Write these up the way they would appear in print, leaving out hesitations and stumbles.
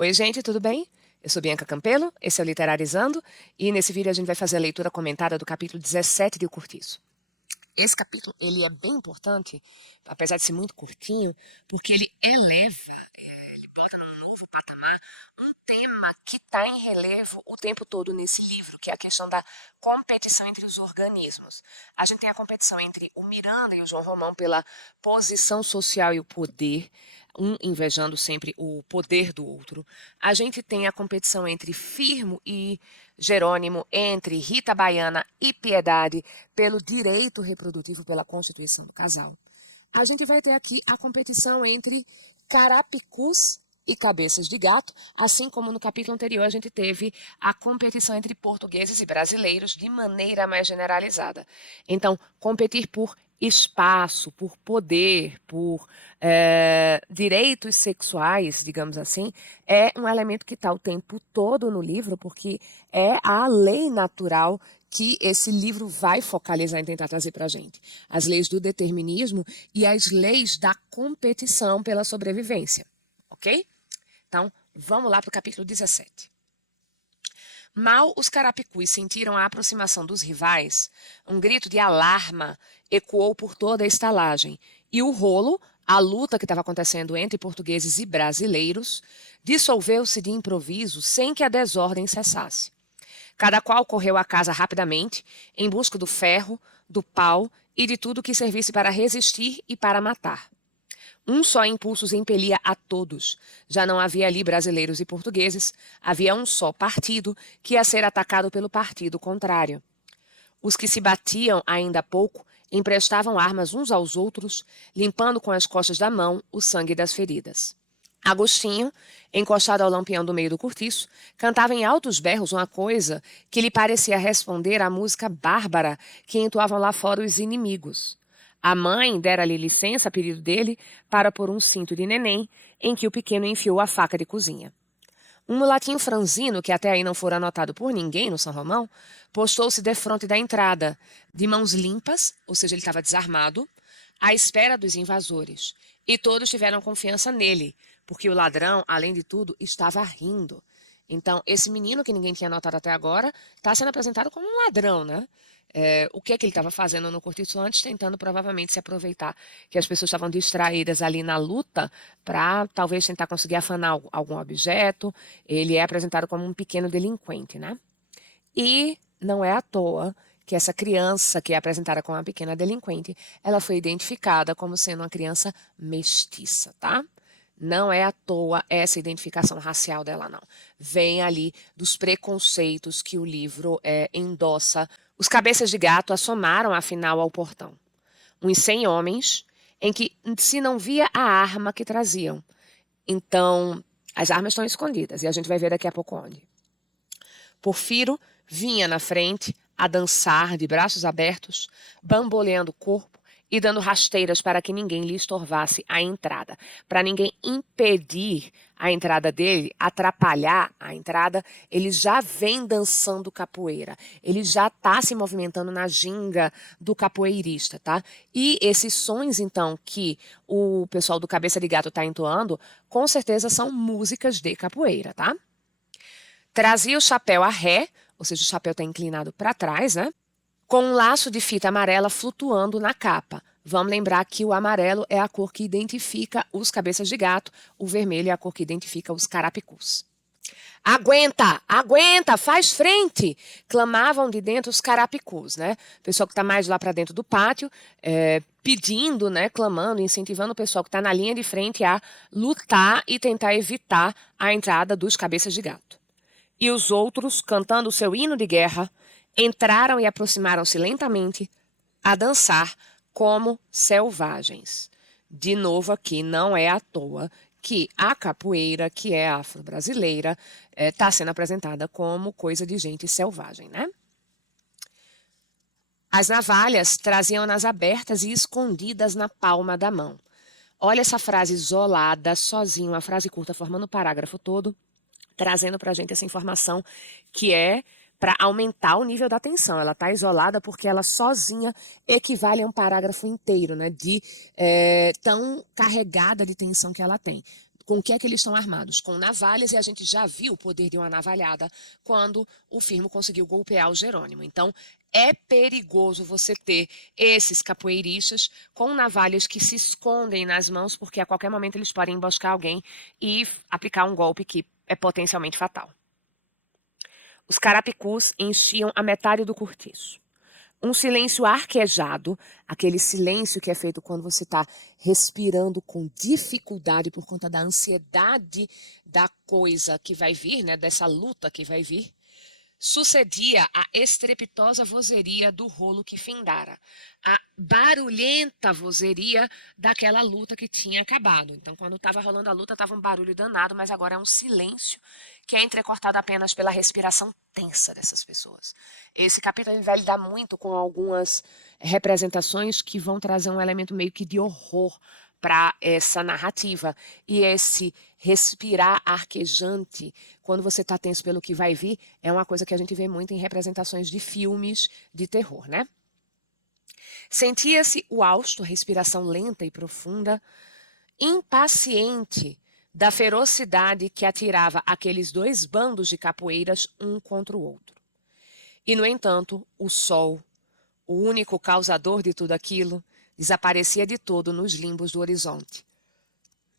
Oi, gente, tudo bem? Eu sou Bianca Campelo, esse é o Literalizando, e nesse vídeo a gente vai fazer a leitura comentada do capítulo 17 de O Cortiço. Esse capítulo, ele é bem importante, apesar de ser muito curtinho, porque ele ele bota num novo patamar um tema que está em relevo o tempo todo nesse livro, que é a questão da competição entre os organismos. A gente tem a competição entre o Miranda e o João Romão pela posição social e o poder, um invejando sempre o poder do outro. A gente tem a competição entre Firmo e Jerônimo, entre Rita Baiana e Piedade, pelo direito reprodutivo, pela constituição do casal. A gente vai ter aqui a competição entre carapicus e cabeças de gato, assim como no capítulo anterior a gente teve a competição entre portugueses e brasileiros de maneira mais generalizada. Então, competir por espaço, por poder, por direitos sexuais, digamos assim, é um elemento que está o tempo todo no livro, porque é a lei natural que esse livro vai focalizar em tentar trazer para a gente. As leis do determinismo e as leis da competição pela sobrevivência, ok? Então, vamos lá para o capítulo 17. Mal os carapicus sentiram a aproximação dos rivais, um grito de alarma ecoou por toda a estalagem, e o rolo, a luta que estava acontecendo entre portugueses e brasileiros, dissolveu-se de improviso sem que a desordem cessasse. Cada qual correu à casa rapidamente, em busca do ferro, do pau e de tudo que servisse para resistir e para matar. Um só impulso os impelia a todos. Já não havia ali brasileiros e portugueses, havia um só partido que ia ser atacado pelo partido contrário. Os que se batiam ainda há pouco emprestavam armas uns aos outros, limpando com as costas da mão o sangue das feridas. Agostinho, encostado ao lampião do meio do cortiço, cantava em altos berros uma coisa que lhe parecia responder à música bárbara que entoavam lá fora os inimigos. A mãe dera-lhe licença, a pedido dele, para pôr um cinto de neném, em que o pequeno enfiou a faca de cozinha. Um mulatinho franzino, que até aí não fora notado por ninguém no São Romão, postou-se defronte da entrada, de mãos limpas, ou seja, ele estava desarmado, à espera dos invasores. E todos tiveram confiança nele, porque o ladrão, além de tudo, estava rindo. Então, esse menino que ninguém tinha notado até agora está sendo apresentado como um ladrão, né? O que é que ele estava fazendo no cortiço antes, tentando provavelmente se aproveitar que as pessoas estavam distraídas ali na luta para talvez tentar conseguir afanar algum objeto. Ele é apresentado como um pequeno delinquente, né? E não é à toa que essa criança que é apresentada como uma pequena delinquente, ela foi identificada como sendo uma criança mestiça, tá? Não é à toa essa identificação racial dela, não. Vem ali dos preconceitos que o livro endossa. Os cabeças de gato assomaram, afinal, ao portão. Uns 100 homens, em que se não via a arma que traziam. Então, as armas estão escondidas, e a gente vai ver daqui a pouco onde. Porfiro vinha na frente, a dançar de braços abertos, bamboleando o corpo e dando rasteiras para que ninguém lhe estorvasse a entrada. Para ninguém impedir a entrada dele, atrapalhar a entrada, ele já vem dançando capoeira. Ele já está se movimentando na ginga do capoeirista, tá? E esses sons, então, que o pessoal do Cabeça de Gato está entoando, com certeza são músicas de capoeira, tá? Trazia o chapéu a ré, ou seja, o chapéu está inclinado para trás, né? Com um laço de fita amarela flutuando na capa. Vamos lembrar que o amarelo é a cor que identifica os cabeças de gato, o vermelho é a cor que identifica os carapicus. Aguenta, aguenta, faz frente! Clamavam de dentro os carapicus, né? O pessoal que está mais lá para dentro do pátio, pedindo, né? Clamando, incentivando o pessoal que está na linha de frente a lutar e tentar evitar a entrada dos cabeças de gato. E os outros, cantando o seu hino de guerra, entraram e aproximaram-se lentamente a dançar como selvagens. De novo aqui, não é à toa que a capoeira, que é afro-brasileira, está sendo apresentada como coisa de gente selvagem, né? As navalhas traziam-nas abertas e escondidas na palma da mão. Olha essa frase isolada, sozinha, uma frase curta, formando o parágrafo todo, trazendo para a gente essa informação que é para aumentar o nível da tensão. Ela está isolada porque ela sozinha equivale a um parágrafo inteiro, né, de tão carregada de tensão que ela tem. Com o que é que eles estão armados? Com navalhas, e a gente já viu o poder de uma navalhada quando o Firmo conseguiu golpear o Jerônimo. Então, é perigoso você ter esses capoeiristas com navalhas que se escondem nas mãos, porque a qualquer momento eles podem emboscar alguém e aplicar um golpe que é potencialmente fatal. Os carapicus enchiam a metade do cortiço. Um silêncio arquejado, aquele silêncio que é feito quando você está respirando com dificuldade por conta da ansiedade da coisa que vai vir, né, dessa luta que vai vir, sucedia a estrepitosa vozeria do rolo que findara, a barulhenta vozeria daquela luta que tinha acabado. Então, quando estava rolando a luta, estava um barulho danado, mas agora é um silêncio que é entrecortado apenas pela respiração tensa dessas pessoas. Esse capítulo ele vai lidar muito com algumas representações que vão trazer um elemento meio que de horror para essa narrativa. E esse respirar arquejante, quando você está tenso pelo que vai vir, é uma coisa que a gente vê muito em representações de filmes de terror, né? Sentia-se o hausto, respiração lenta e profunda, impaciente da ferocidade que atirava aqueles dois bandos de capoeiras um contra o outro. E, no entanto, o sol, o único causador de tudo aquilo, desaparecia de todo nos limbos do horizonte.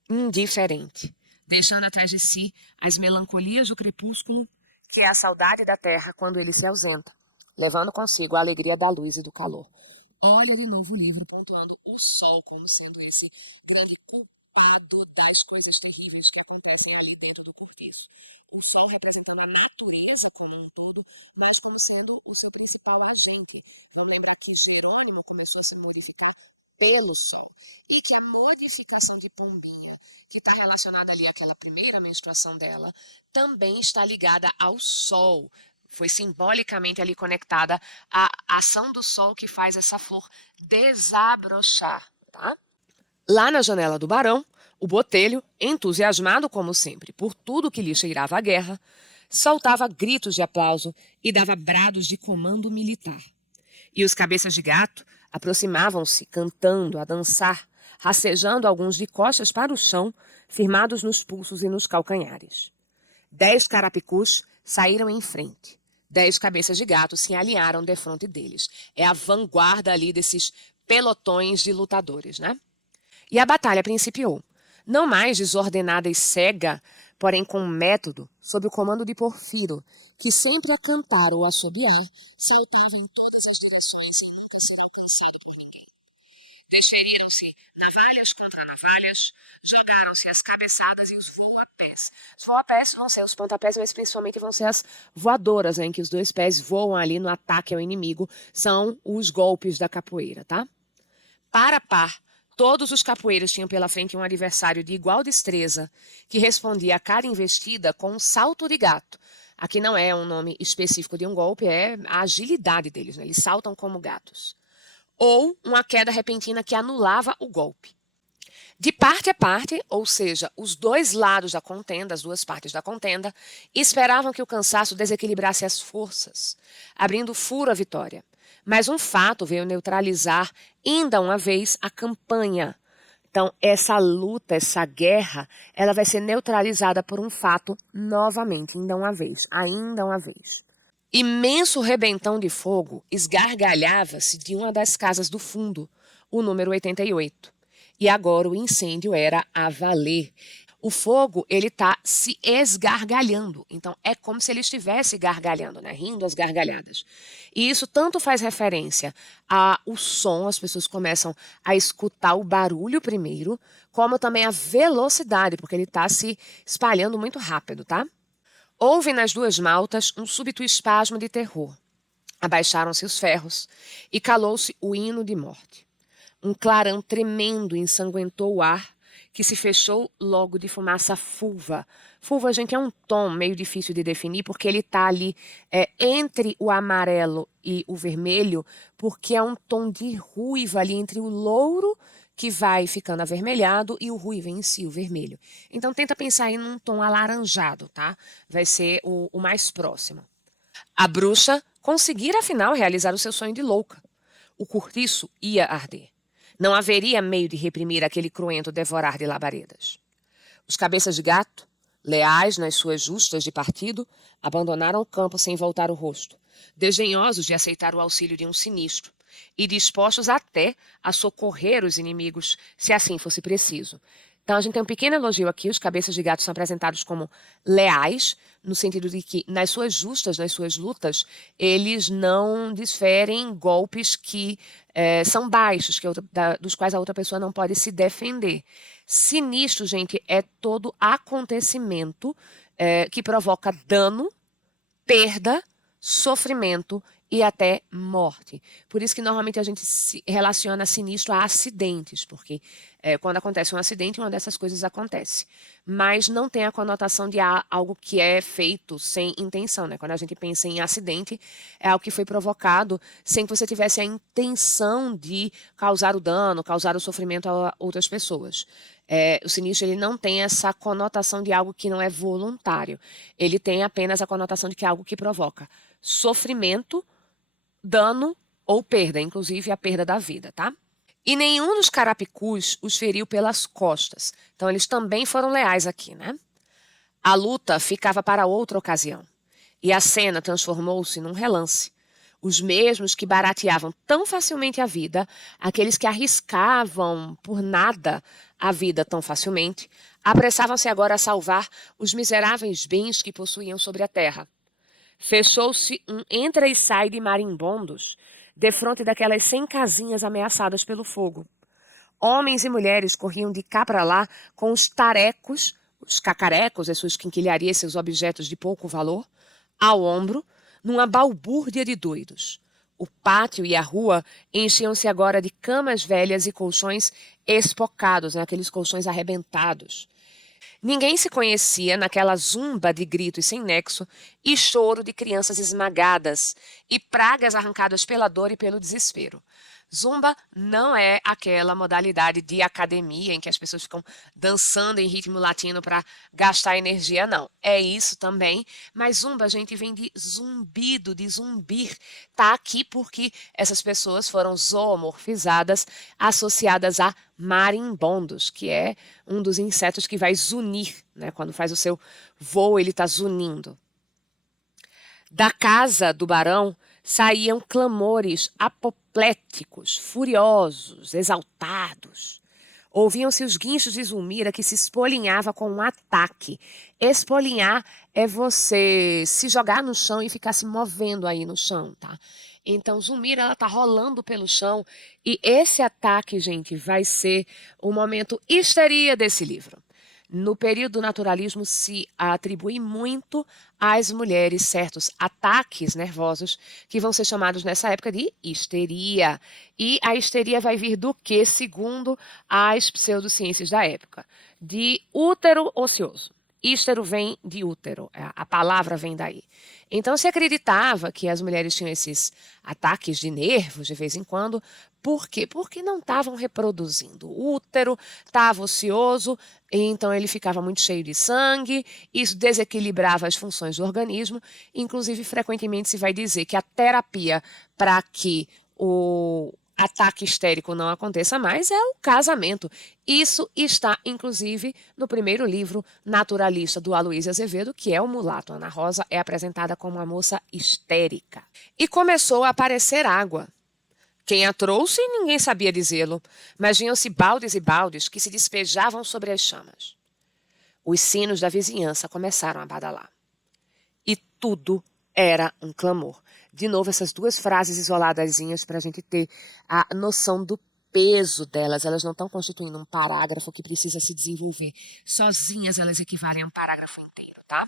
Indiferente, deixando atrás de si as melancolias do crepúsculo, que é a saudade da terra quando ele se ausenta, levando consigo a alegria da luz e do calor. Olha de novo o livro pontuando o sol como sendo esse grande culpado das coisas terríveis que acontecem ali dentro do cortiço. O sol representando a natureza como um todo, mas como sendo o seu principal agente. Vamos lembrar que Jerônimo começou a se modificar pelo sol. E que a modificação de Pombinha, que está relacionada ali àquela primeira menstruação dela, também está ligada ao sol. Foi simbolicamente ali conectada à ação do sol que faz essa flor desabrochar, tá? Lá na janela do barão, o botelho, entusiasmado como sempre por tudo que lhe cheirava a guerra, soltava gritos de aplauso e dava brados de comando militar. E os cabeças de gato aproximavam-se, cantando, a dançar, racejando alguns de costas para o chão, firmados nos pulsos e nos calcanhares. 10 carapicus saíram em frente. 10 cabeças de gato se alinharam defronte deles. É a vanguarda ali desses pelotões de lutadores, né? E a batalha principiou. Não mais desordenada e cega, porém com método, sob o comando de Porfiro, que sempre a cantar ou a assobiar, saltava em todas as direções sem nunca ser alcançado por ninguém. Desferiram-se navalhas contra navalhas, jogaram-se as cabeçadas e os voapés. Os voapés vão ser os pontapés, mas principalmente vão ser as voadoras, né, em que os dois pés voam ali no ataque ao inimigo. São os golpes da capoeira, tá? Par a par, todos os capoeiras tinham pela frente um adversário de igual destreza, que respondia a cada investida com um salto de gato. Aqui não é um nome específico de um golpe, é a agilidade deles, né? Eles saltam como gatos. Ou uma queda repentina que anulava o golpe. De parte a parte, ou seja, os dois lados da contenda, as duas partes da contenda, esperavam que o cansaço desequilibrasse as forças, abrindo furo à vitória. Mas um fato veio neutralizar, ainda uma vez, a campanha. Então, essa luta, essa guerra, ela vai ser neutralizada por um fato novamente, ainda uma vez, ainda uma vez. Imenso rebentão de fogo esgargalhava-se de uma das casas do fundo, o número 88. E agora o incêndio era a valer. O fogo, ele está se esgargalhando. Então, é como se ele estivesse gargalhando, né? Rindo as gargalhadas. E isso tanto faz referência ao som, as pessoas começam a escutar o barulho primeiro, como também a velocidade, porque ele está se espalhando muito rápido, tá? Houve nas duas maltas um súbito espasmo de terror. Abaixaram-se os ferros e calou-se o hino de morte. Um clarão tremendo ensanguentou o ar, que se fechou logo de fumaça fulva. Fulva, gente, é um tom meio difícil de definir, porque ele está ali entre o amarelo e o vermelho, porque é um tom de ruiva ali entre o louro, que vai ficando avermelhado, e o ruivo em si, o vermelho. Então, tenta pensar aí num tom alaranjado, tá? Vai ser o mais próximo. A bruxa conseguira, afinal, realizar o seu sonho de louca. O cortiço ia arder. Não haveria meio de reprimir aquele cruento devorar de labaredas. Os cabeças de gato, leais nas suas justas de partido, abandonaram o campo sem voltar o rosto, desdenhosos de aceitar o auxílio de um sinistro, e dispostos até a socorrer os inimigos, se assim fosse preciso. Então, a gente tem um pequeno elogio aqui. Os cabeças de gato são apresentados como leais, no sentido de que, nas suas justas, nas suas lutas, eles não desferem golpes que são baixos, dos quais a outra pessoa não pode se defender. Sinistro, gente, é todo acontecimento que provoca dano, perda, sofrimento e até morte. Por isso que normalmente a gente se relaciona sinistro a acidentes, porque quando acontece um acidente, uma dessas coisas acontece. Mas não tem a conotação de algo que é feito sem intenção, né? Quando a gente pensa em acidente, é algo que foi provocado sem que você tivesse a intenção de causar o dano, causar o sofrimento a outras pessoas. O sinistro ele não tem essa conotação de algo que não é voluntário. Ele tem apenas a conotação de que é algo que provoca sofrimento, dano ou perda, inclusive a perda da vida, tá? E nenhum dos carapicus os feriu pelas costas. Então eles também foram leais aqui, né? A luta ficava para outra ocasião. E a cena transformou-se num relance. Os mesmos que barateavam tão facilmente a vida, aqueles que arriscavam por nada a vida tão facilmente, apressavam-se agora a salvar os miseráveis bens que possuíam sobre a terra. Fechou-se um entra e sai de marimbondos, defronte daquelas 100 casinhas ameaçadas pelo fogo. Homens e mulheres corriam de cá para lá com os tarecos, os cacarecos, as suas quinquilharias, seus objetos de pouco valor, ao ombro, numa balbúrdia de doidos. O pátio e a rua enchiam-se agora de camas velhas e colchões espocados, né, aqueles colchões arrebentados. Ninguém se conhecia naquela zumba de gritos sem nexo e choro de crianças esmagadas e pragas arrancadas pela dor e pelo desespero. Zumba não é aquela modalidade de academia em que as pessoas ficam dançando em ritmo latino para gastar energia, não. É isso também, mas zumba, gente, vem de zumbido, de zumbir. Tá aqui porque essas pessoas foram zoomorfizadas, associadas a marimbondos, que é um dos insetos que vai zunir, né? Quando faz o seu voo, ele está zunindo. Da casa do barão saíam clamores apopléticos, furiosos, exaltados. Ouviam-se os guinchos de Zulmira que se espolinhava com um ataque. Espolinhar é você se jogar no chão e ficar se movendo aí no chão, tá? Então, Zulmira, ela tá rolando pelo chão e esse ataque, gente, vai ser o momento histeria desse livro. No período do naturalismo se atribui muito às mulheres certos ataques nervosos que vão ser chamados nessa época de histeria. E a histeria vai vir do que, segundo as pseudociências da época? De útero ocioso. Hístero vem de útero, a palavra vem daí. Então se acreditava que as mulheres tinham esses ataques de nervos de vez em quando. Por quê? Porque não estavam reproduzindo. O útero estava ocioso, então ele ficava muito cheio de sangue, isso desequilibrava as funções do organismo. Inclusive, frequentemente se vai dizer que a terapia para que o ataque histérico não aconteça mais é o casamento. Isso está, inclusive, no primeiro livro naturalista do Aloysio Azevedo, que é O Mulato. Ana Rosa é apresentada como uma moça histérica. E começou a aparecer água. Quem a trouxe, ninguém sabia dizê-lo, mas vinham-se baldes e baldes que se despejavam sobre as chamas. Os sinos da vizinhança começaram a badalar. E tudo era um clamor. De novo, essas duas frases isoladazinhas para a gente ter a noção do peso delas. Elas não estão constituindo um parágrafo que precisa se desenvolver. Sozinhas elas equivalem a um parágrafo inteiro, tá?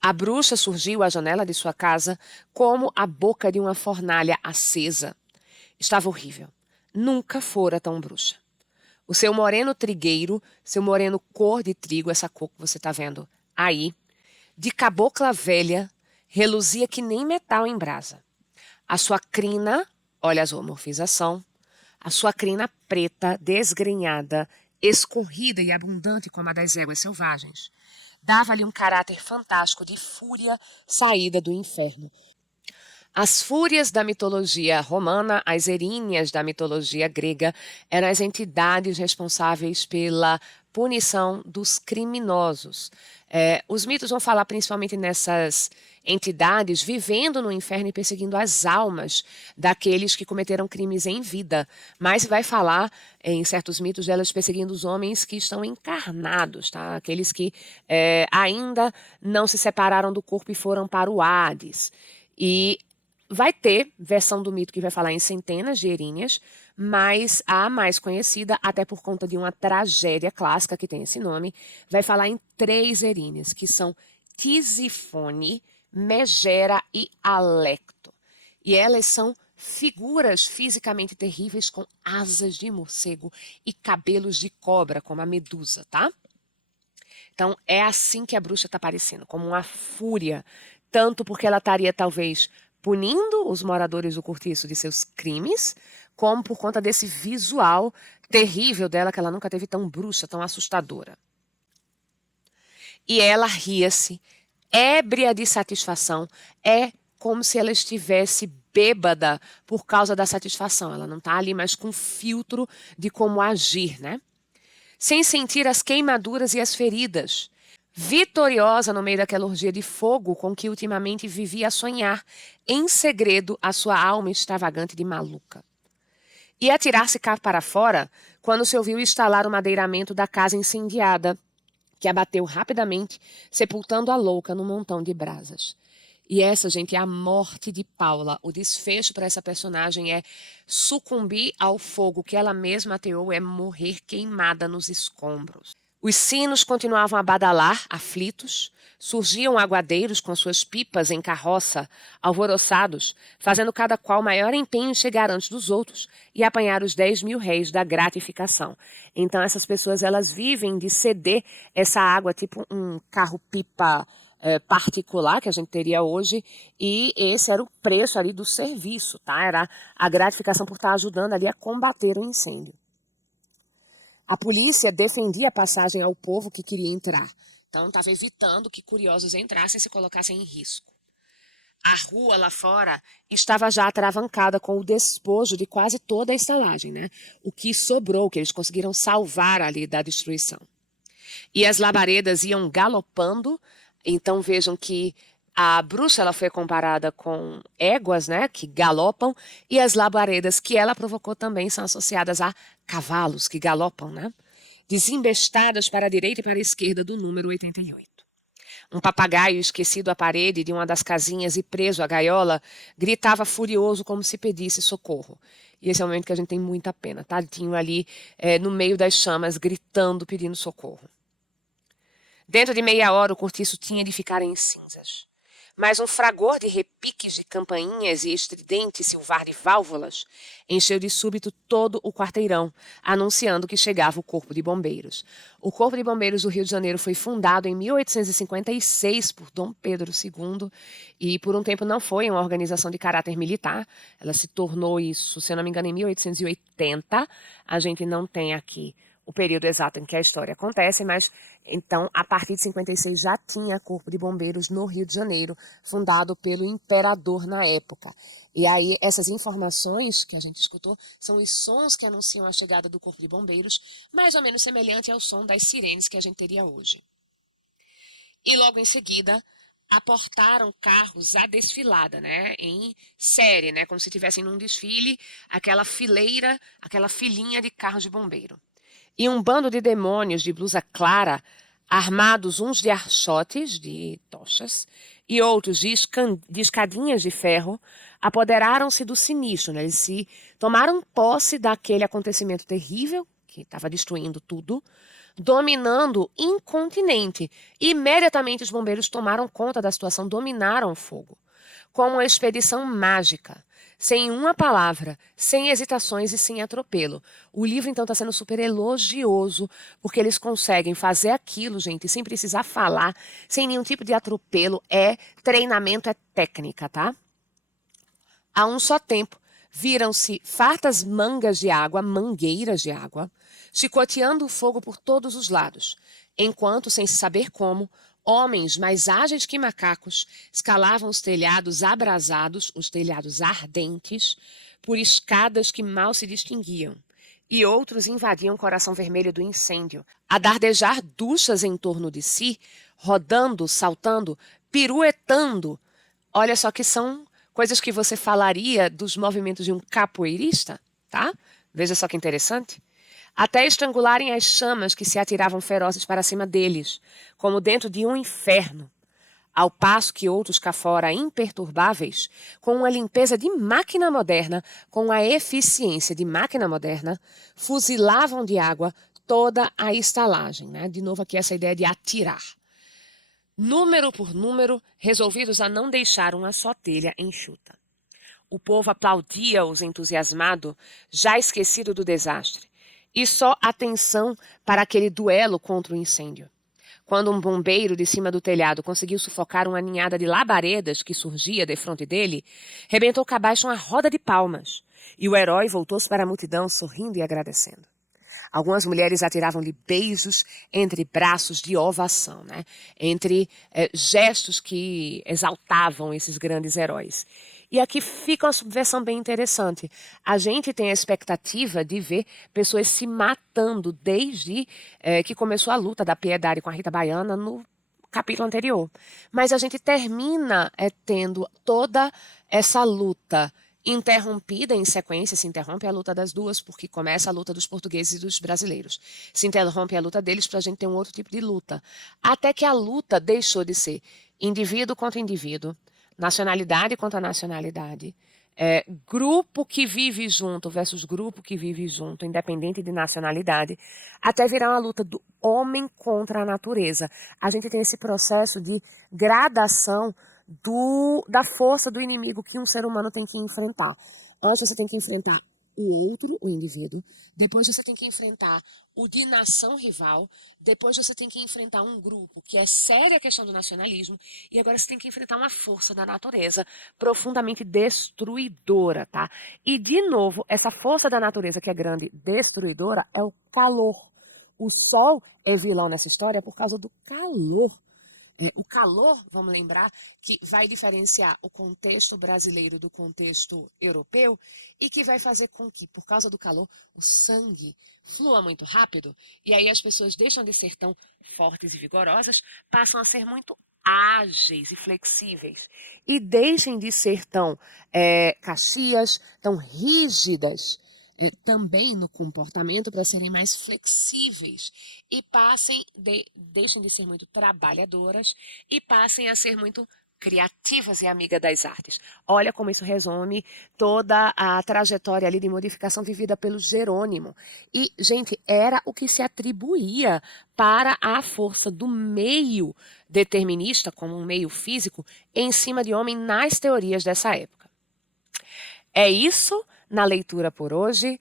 A bruxa surgiu à janela de sua casa como a boca de uma fornalha acesa. Estava horrível. Nunca fora tão bruxa. O seu moreno trigueiro, seu moreno cor de trigo, essa cor que você está vendo aí, de cabocla velha, reluzia que nem metal em brasa. A sua crina, olha a zoomorfização, a sua crina preta, desgrenhada, escorrida e abundante como a das éguas selvagens, dava-lhe um caráter fantástico de fúria saída do inferno. As fúrias da mitologia romana, as eríneas da mitologia grega, eram as entidades responsáveis pela punição dos criminosos. Os mitos vão falar principalmente nessas entidades vivendo no inferno e perseguindo as almas daqueles que cometeram crimes em vida, mas vai falar em certos mitos delas perseguindo os homens que estão encarnados, tá? Aqueles que ainda não se separaram do corpo e foram para o Hades. E vai ter versão do mito que vai falar em centenas de eríneas, mas a mais conhecida, até por conta de uma tragédia clássica que tem esse nome, vai falar em 3 eríneas, que são Tisifone, Megera e Alecto. E elas são figuras fisicamente terríveis com asas de morcego e cabelos de cobra, como a Medusa, tá? Então, é assim que a bruxa está aparecendo, como uma fúria, tanto porque ela estaria talvez punindo os moradores do cortiço de seus crimes, como por conta desse visual terrível dela, que ela nunca teve tão bruxa, tão assustadora. E ela ria-se, ébria de satisfação, é como se ela estivesse bêbada por causa da satisfação. Ela não está ali mais com filtro de como agir, né? Sem sentir as queimaduras e as feridas. Vitoriosa no meio daquela orgia de fogo com que ultimamente vivia a sonhar, em segredo, a sua alma extravagante de maluca. E atirar-se cá para fora quando se ouviu estalar o madeiramento da casa incendiada, que abateu rapidamente, sepultando a louca num montão de brasas. E essa, gente, é a morte de Paula. O desfecho para essa personagem é sucumbir ao fogo que ela mesma ateou, é morrer queimada nos escombros. Os sinos continuavam a badalar, aflitos. Surgiam aguadeiros com suas pipas em carroça, alvoroçados, fazendo cada qual maior empenho em chegar antes dos outros e apanhar os 10.000 réis da gratificação. Então, essas pessoas, elas vivem de ceder essa água, tipo um carro-pipa particular que a gente teria hoje, e esse era o preço ali do serviço, tá? Era a gratificação por estar ajudando ali a combater o incêndio. A polícia defendia a passagem ao povo que queria entrar. Então, estava evitando que curiosos entrassem e se colocassem em risco. A rua lá fora estava já atravancada com o despojo de quase toda a estalagem, né? O que sobrou, que eles conseguiram salvar ali da destruição. E as labaredas iam galopando. Então, vejam que a bruxa ela foi comparada com éguas, né, que galopam, e as labaredas que ela provocou também são associadas a cavalos que galopam, né, desembestadas para a direita e para a esquerda do número 88. Um papagaio esquecido à parede de uma das casinhas e preso à gaiola gritava furioso como se pedisse socorro. E esse é o momento que a gente tem muita pena, tadinho ali no meio das chamas, gritando, pedindo socorro. Dentro de meia hora o cortiço tinha de ficar em cinzas. Mas um fragor de repiques de campainhas e estridente silvar de válvulas encheu de súbito todo o quarteirão, anunciando que chegava o Corpo de Bombeiros. O Corpo de Bombeiros do Rio de Janeiro foi fundado em 1856 por Dom Pedro II e por um tempo não foi uma organização de caráter militar. Ela se tornou isso, se eu não me engano, em 1880. A gente não tem aqui o período exato em que a história acontece, mas então, a partir de 56 já tinha Corpo de Bombeiros no Rio de Janeiro, fundado pelo imperador na época. E aí, essas informações que a gente escutou são os sons que anunciam a chegada do Corpo de Bombeiros, mais ou menos semelhante ao som das sirenes que a gente teria hoje. E logo em seguida, aportaram carros à desfilada, né, em série, né, como se estivessem num desfile, aquela fileira, aquela filinha de carros de bombeiro. E um bando de demônios de blusa clara, armados uns de archotes, de tochas, e outros de escadinhas de ferro, apoderaram-se do sinistro, né? Eles se tomaram posse daquele acontecimento terrível, que estava destruindo tudo, dominando incontinente. Imediatamente os bombeiros tomaram conta da situação, dominaram o fogo. Como uma expedição mágica, sem uma palavra, sem hesitações e sem atropelo. O livro, então, está sendo super elogioso, porque eles conseguem fazer aquilo, gente, sem precisar falar, sem nenhum tipo de atropelo. É treinamento, é técnica, tá? A um só tempo, viram-se fartas mangas de água, mangueiras de água, chicoteando o fogo por todos os lados, enquanto, sem se saber como, Homens mais ágeis que macacos escalavam os telhados abrasados, os telhados ardentes, por escadas que mal se distinguiam. E outros invadiam o coração vermelho do incêndio, a dardejar duchas em torno de si, rodando, saltando, piruetando. Olha só que são coisas que você falaria dos movimentos de um capoeirista, tá? Veja só que interessante. Até estrangularem as chamas que se atiravam ferozes para cima deles, como dentro de um inferno, ao passo que outros cá fora, imperturbáveis, com uma limpeza de máquina moderna, com a eficiência de máquina moderna, fuzilavam de água toda a estalagem. Né? De novo aqui essa ideia de atirar. Número por número, resolvidos a não deixar uma só telha enxuta. O povo aplaudia-os entusiasmado, já esquecido do desastre. E só atenção para aquele duelo contra o incêndio. Quando um bombeiro de cima do telhado conseguiu sufocar uma ninhada de labaredas que surgia defronte dele, rebentou cabaixo uma roda de palmas, e o herói voltou-se para a multidão sorrindo e agradecendo. Algumas mulheres atiravam-lhe beijos entre braços de ovação, né? Entre gestos que exaltavam esses grandes heróis. E aqui fica uma subversão bem interessante. A gente tem a expectativa de ver pessoas se matando desde que começou a luta da Piedade com a Rita Baiana no capítulo anterior. Mas a gente termina tendo toda essa luta interrompida em sequência, se interrompe a luta das duas, porque começa a luta dos portugueses e dos brasileiros. Se interrompe a luta deles para a gente ter um outro tipo de luta. Até que a luta deixou de ser indivíduo contra indivíduo, nacionalidade contra nacionalidade, grupo que vive junto versus grupo que vive junto, independente de nacionalidade, até virar uma luta do homem contra a natureza. A gente tem esse processo de gradação da força do inimigo que um ser humano tem que enfrentar. Antes você tem que enfrentar o outro, o indivíduo. Depois você tem que enfrentar o de nação rival. Depois você tem que enfrentar um grupo que é séria a questão do nacionalismo. E agora você tem que enfrentar uma força da natureza profundamente destruidora, tá? E, de novo, essa força da natureza que é grande, destruidora, é o calor. O sol é vilão nessa história por causa do calor. O calor, vamos lembrar, que vai diferenciar o contexto brasileiro do contexto europeu e que vai fazer com que, por causa do calor, o sangue flua muito rápido e aí as pessoas deixam de ser tão fortes e vigorosas, passam a ser muito ágeis e flexíveis e deixem de ser tão caxias, tão rígidas, também no comportamento para serem mais flexíveis e deixem de ser muito trabalhadoras e passem a ser muito criativas e amigas das artes. Olha como isso resume toda a trajetória ali de modificação vivida pelo Jerônimo. E, gente, era o que se atribuía para a força do meio determinista, como um meio físico, em cima de homem nas teorias dessa época. É isso na leitura por hoje.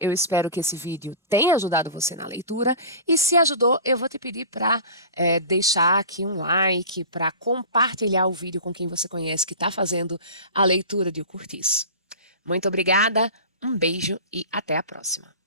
Eu espero que esse vídeo tenha ajudado você na leitura. E se ajudou, eu vou te pedir para deixar aqui um like, para compartilhar o vídeo com quem você conhece que está fazendo a leitura de O Cortiço. Muito obrigada, um beijo e até a próxima.